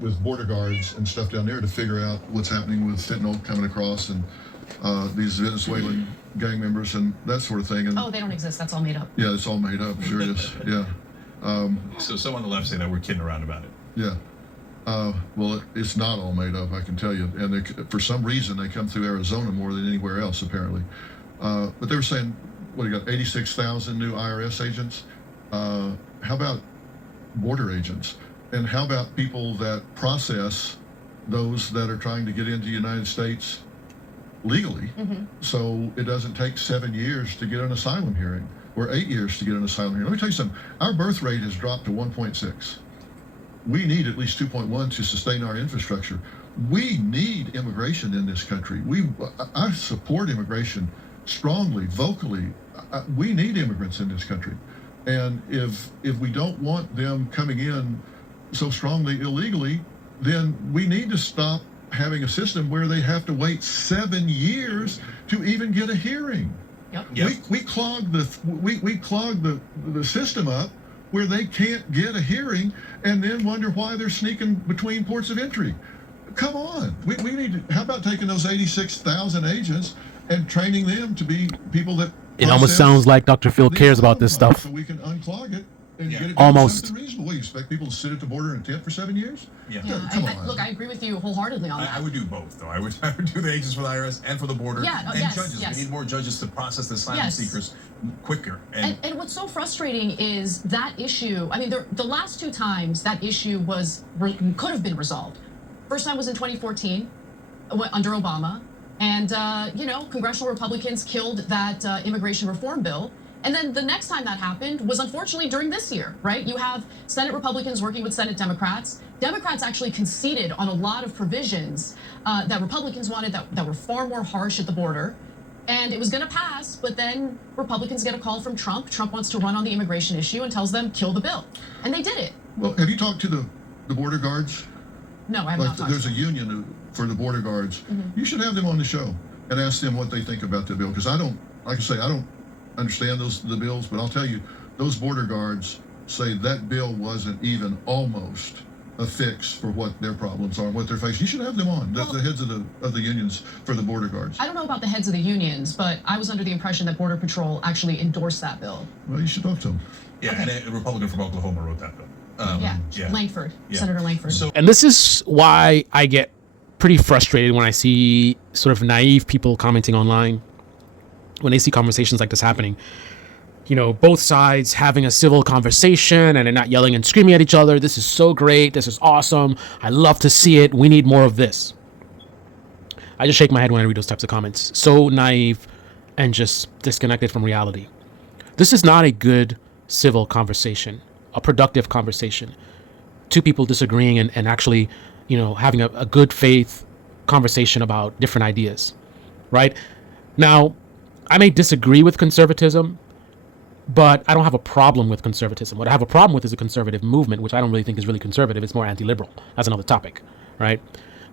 with border guards and stuff down there to figure out what's happening with fentanyl coming across and these Venezuelan gang members and that sort of thing. And oh, they don't exist. That's all made up. yeah, it's all made up. Sure it is. Yeah. So some on the left say that we're kidding around about it. Yeah. Well, it's not all made up, I can tell you. And for some reason, they come through Arizona more than anywhere else, apparently. But they were saying, what, you got 86,000 new IRS agents? How about border agents? And how about people that process those that are trying to get into the United States legally, so it doesn't take 7 years to get an asylum hearing or 8 years to get an asylum hearing? Let me tell you something. Our birth rate has dropped to 1.6. We need at least 2.1 to sustain our infrastructure. We need immigration in this country. I support immigration strongly, vocally. We need immigrants in this country. And if we don't want them coming in so strongly illegally, then we need to stop having a system where they have to wait 7 years to even get a hearing. Yep. We clog the system up where they can't get a hearing and then wonder why they're sneaking between ports of entry. Come on. We need to, how about taking those 86,000 agents and training them to be people that it almost sounds like Dr. Phil cares about this stuff. So we can unclog it and get it almost something reasonable. What, you expect people to sit at the border in a tent for 7 years? Yeah. Look, I agree with you wholeheartedly on that. I would do both, though. I would do the agents for the IRS and for the border. Yeah, and yes, judges. yes. We need more judges to process the asylum seekers quicker. And what's so frustrating is that issue. I mean, the last two times that issue could have been resolved. First time was in 2014 under Obama. And, congressional Republicans killed that immigration reform bill. And then the next time that happened was unfortunately during this year, right? You have Senate Republicans working with Senate Democrats. Democrats actually conceded on a lot of provisions that Republicans wanted that were far more harsh at the border. And it was going to pass, but then Republicans get a call from Trump. Trump wants to run on the immigration issue and tells them, kill the bill. And they did it. Well, have you talked to the border guards? No, I have not talked There's to a union for the border guards. You should have them on the show and ask them what they think about the bill. Because I don't understand the bills, but I'll tell you, those border guards say that bill wasn't even almost a fix for what their problems are, what they're facing. You should have them on. That's the heads of the unions for the border guards. I don't know about the heads of the unions, but I was under the impression that Border Patrol actually endorsed that bill. Well, you should talk to them. Yeah, okay. And a Republican from Oklahoma wrote that bill. Langford, Senator Langford. And this is why I get pretty frustrated when I see sort of naive people commenting online, when they see conversations like this happening. You know, both sides having a civil conversation and they're not yelling and screaming at each other. This is so great. This is awesome. I love to see it. We need more of this. I just shake my head when I read those types of comments. So naive and just disconnected from reality. This is not a good civil conversation, a productive conversation. Two people disagreeing and actually, having a good faith conversation about different ideas, right? Now, I may disagree with conservatism, but I don't have a problem with conservatism. What I have a problem with is a conservative movement, which I don't really think is really conservative. It's more anti-liberal. That's another topic, right?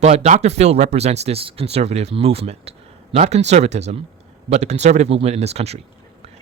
But Dr. Phil represents this conservative movement. Not conservatism, but the conservative movement in this country.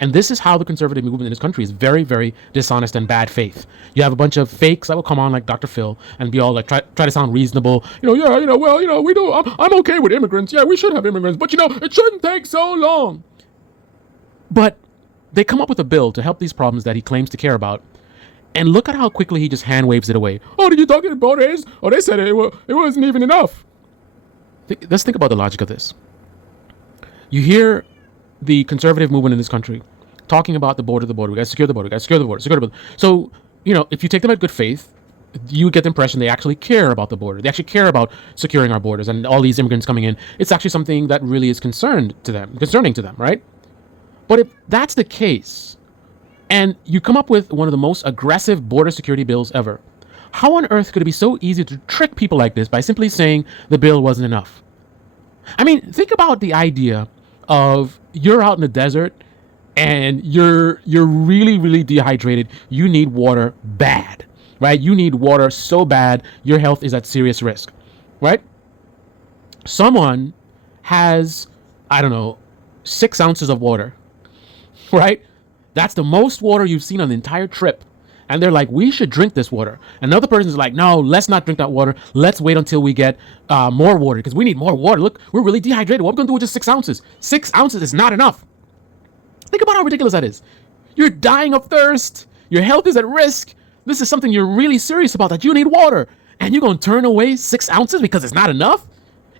And this is how the conservative movement in this country is very, very dishonest and bad faith. You have a bunch of fakes that will come on like Dr. Phil and be all like, try to sound reasonable. We do. I'm okay with immigrants. Yeah, we should have immigrants. But, it shouldn't take so long. But they come up with a bill to help these problems that he claims to care about. And look at how quickly he just hand waves it away. Oh, did you talk about this? Oh, they said it wasn't even enough. Let's think about the logic of this. You hear the conservative movement in this country talking about the border. We got to secure the border. Secure the border. So, if you take them at good faith, you get the impression they actually care about the border. They actually care about securing our borders and all these immigrants coming in. It's actually something that really is concerning to them, right? But if that's the case, and you come up with one of the most aggressive border security bills ever, how on earth could it be so easy to trick people like this by simply saying the bill wasn't enough? I mean, think about the idea of you're out in the desert and you're really, really dehydrated. You need water bad, right? You need water so bad your health is at serious risk, right? Someone has, 6 ounces of water, right? That's the most water you've seen on the entire trip. and they're like, we should drink this water. Another person's like, no, let's not drink that water. Let's wait until we get more water because we need more water. Look, we're really dehydrated. What are we going to do with just 6 ounces? 6 ounces is not enough. Think about how ridiculous that is. You're dying of thirst. Your health is at risk. This is something you're really serious about, that you need water. And you're going to turn away 6 ounces because it's not enough?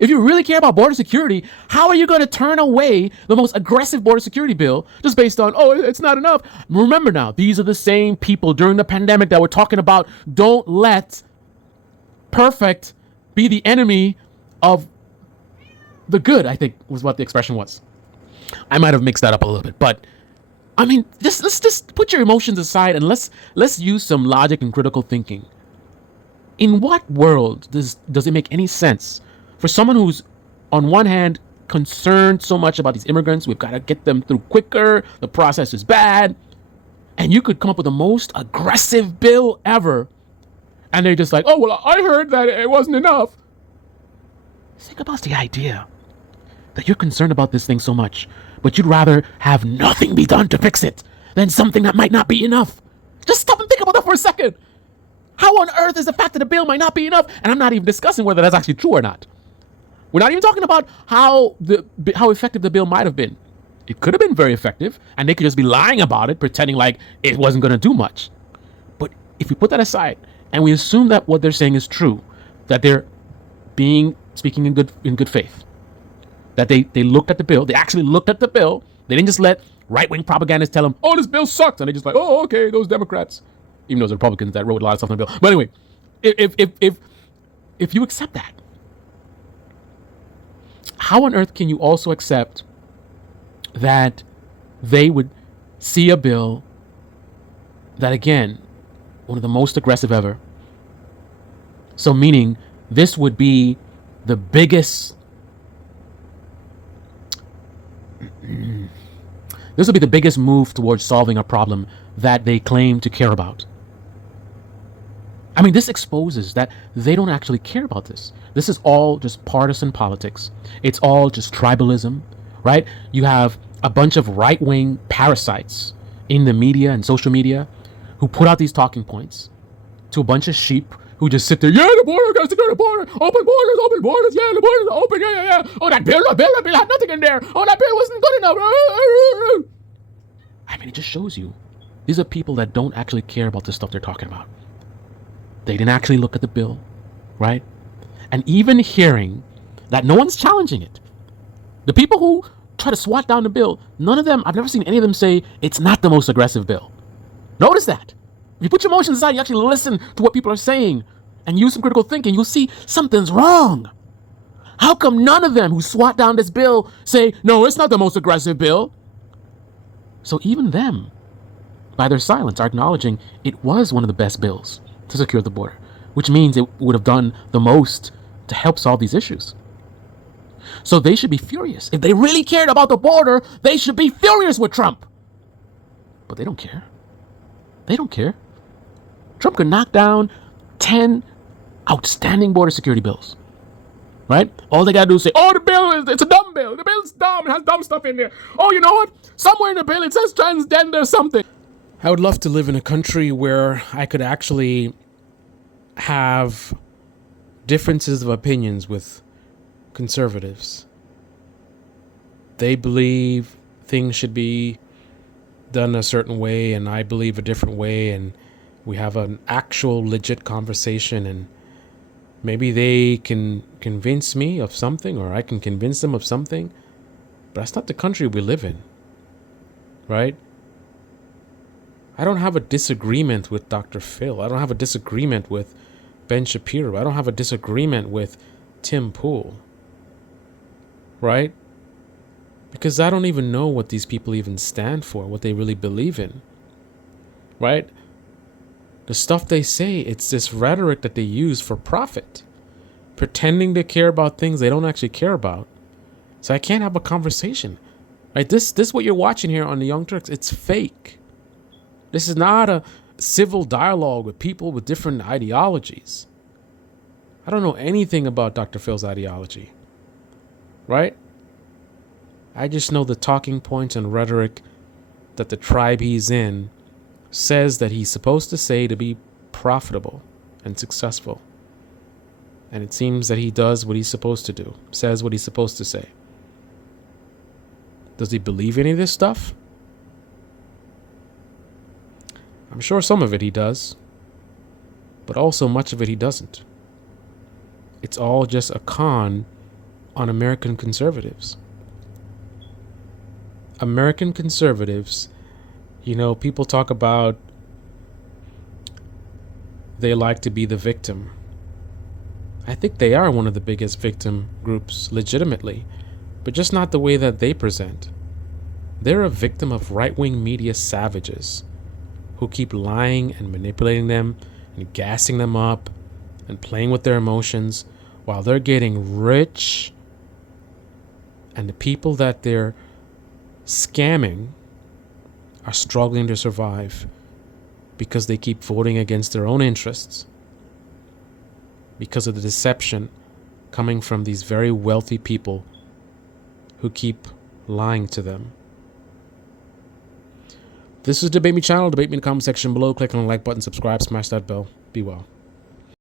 If you really care about border security, how are you going to turn away the most aggressive border security bill just based on, oh, it's not enough? Remember now, these are the same people during the pandemic that were talking about don't let perfect be the enemy of the good, I think was what the expression was. I might have mixed that up a little bit, but I mean, let's just put your emotions aside and let's use some logic and critical thinking. In what world does it make any sense for someone who's, on one hand, concerned so much about these immigrants, we've got to get them through quicker, the process is bad, and you could come up with the most aggressive bill ever, and they're just like, oh, well, I heard that it wasn't enough. Think about the idea that you're concerned about this thing so much, but you'd rather have nothing be done to fix it than something that might not be enough. Just stop and think about that for a second. How on earth is the fact that a bill might not be enough? And I'm not even discussing whether that's actually true or not. We're not even talking about how effective the bill might have been. It could have been very effective, and they could just be lying about it, pretending like it wasn't going to do much. But if we put that aside and we assume that what they're saying is true, that they're speaking in good faith, that they looked at the bill, they actually looked at the bill, they didn't just let right-wing propagandists tell them, oh, this bill sucks, and they just like, oh, okay, those Democrats, even though it's the Republicans that wrote a lot of stuff in the bill. But anyway, if you accept that, how on earth can you also accept that they would see a bill that, again, one of the most aggressive ever? So meaning this would be the biggest, move towards solving a problem that they claim to care about. I mean, this exposes that they don't actually care about this. This is all just partisan politics. It's all just tribalism, right? You have a bunch of right-wing parasites in the media and social media who put out these talking points to a bunch of sheep who just sit there, yeah, the border, got to secure the border, open borders, yeah, the borders are open, yeah. Oh, that bill had nothing in there. Oh, that bill wasn't good enough. I mean, it just shows you, these are people that don't actually care about the stuff they're talking about. They didn't actually look at the bill, right? And even hearing that no one's challenging it. The people who try to swat down the bill, none of them, I've never seen any of them say it's not the most aggressive bill. Notice that. If you put your emotions aside, you actually listen to what people are saying and use some critical thinking, you'll see something's wrong. How come none of them who swat down this bill say, no, it's not the most aggressive bill? So even them, by their silence, are acknowledging it was one of the best bills to secure the border, which means it would have done the most to help solve these issues. So they should be furious. If they really cared about the border, they should be furious with Trump. But they don't care. They don't care. Trump could knock down 10 outstanding border security bills, right? All they got to do is say, oh, the bill, it's a dumb bill. The bill's dumb. It has dumb stuff in there. Oh, you know what? Somewhere in the bill it says transgender something. I would love to live in a country where I could actually have differences of opinions with conservatives. They believe things should be done a certain way and I believe a different way, and we have an actual legit conversation, and maybe they can convince me of something or I can convince them of something, but that's not the country we live in, right? I don't have a disagreement with Dr. Phil. I don't have a disagreement with Ben Shapiro. I don't have a disagreement with Tim Pool, right? Because I don't even know what these people even stand for, what they really believe in, right? The stuff they say, it's this rhetoric that they use for profit, pretending to care about things they don't actually care about. So I can't have a conversation, right? This what you're watching here on the Young Turks, it's fake. This is not a civil dialogue with people with different ideologies. I don't know anything about Dr. Phil's ideology, right? I just know the talking points and rhetoric that the tribe he's in says that he's supposed to say to be profitable and successful. And it seems that he does what he's supposed to do, says what he's supposed to say. Does he believe any of this stuff? I'm sure some of it he does, but also much of it he doesn't. It's all just a con on American conservatives. American conservatives, you know, people talk about they like to be the victim. I think they are one of the biggest victim groups legitimately, but just not the way that they present. They're a victim of right-wing media savages who keep lying and manipulating them and gassing them up and playing with their emotions while they're getting rich, and the people that they're scamming are struggling to survive because they keep voting against their own interests, because of the deception coming from these very wealthy people who keep lying to them. This is Debate Me channel. Debate me in the comment section below. Click on the like button, subscribe, smash that bell. Be well.